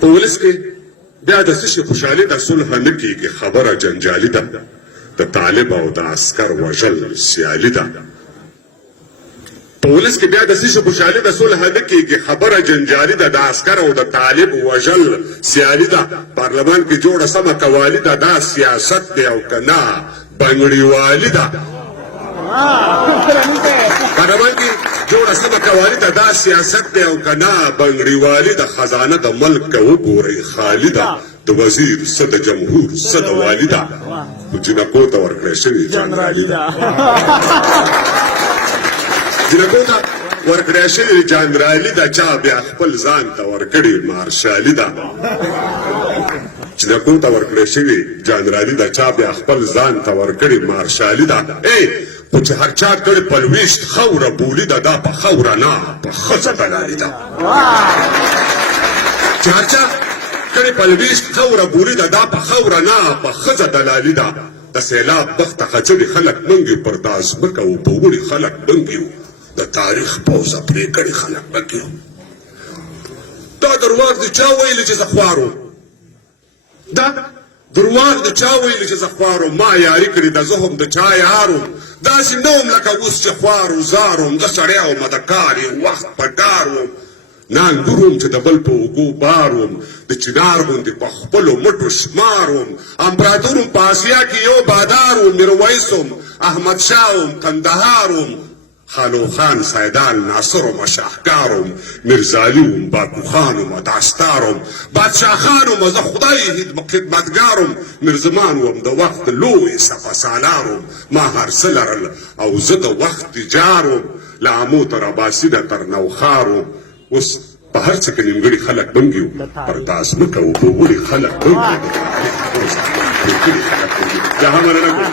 په ولس کې بیا د څه شي خوشحالي د صلح نه کېږي خبره جنجالي ده د طالب او د عسکر وژل سیالي ده په ولس کې بیا د څه شي خوشحالي د صلح نه کېږي خبره جنجالي ده د عسکر او د طالب وژل سیالي ده پارلمان کې جوړه سمه قوالي ده دا سیاست دی او که نه بنګړیوالي ده پارلمان کې جوړه سمه قوالي ده دا سیاست دی او که نه بنګړیوالي ده خزانه د ملک که وګورئ خالي ده د وزیر څه د جمهور څه د والي ده خو جنکو ته ورکړی شوې جنرالي ده جنکو ته ورکړی شوې جنرالي ده چا بیا خپل ځان ته ورکړې مارشالي ده جنکو ته ورکړی شوې جنرالي ده چا بیا خپل ځان ته ورکړې مارشالي ده خو چې هر چا کړې پلویشت خوره بولي ده دا په خوره نه په ښځه دلالي ده چې هر چا کړې پلویشت خوره بولي ده دا په خوره نه په ښځه دلالي ده د سیلاب بخته خچلي خلک منګي پر دا ځمکه و په وړي خلک دنګي و د تاریخ پوزه پرې کړي خلک بګي دا درواغ د چا ویلي چې زه خوار وم دا درواغ د چا ویلي چې زه خوار وم ما یاري کړې ده زه هم د چا یار وم داسې نه وم لکه اوس چې خوار و زار وم زه سړی وم د کار وخت په ډار وم نه انګور وم چې د بل په اوږو بار وم د چنار غوندې په خپلو مټو شمار وم امپراتور وم په اسیا کې یو بادار وم میرویس وم احمدشاه وم قندهار وم خالو خان سیدان ناصر وم شاهکار وم میرزالي وم باکو خان وم داستار وم بادشاه خان وم زه خدای خدمتګار وم میرزمان وم د وخت لوی سپه سالار وم ما هر څه لرل او زه د وخت جار وم له عمو تر اباسي ده تر نوخار وم اوس په هر څه کې نیمګړي خلک بنګي وو پر دا ځمکه و په وړي خلک بنګي دا هم مننه کوم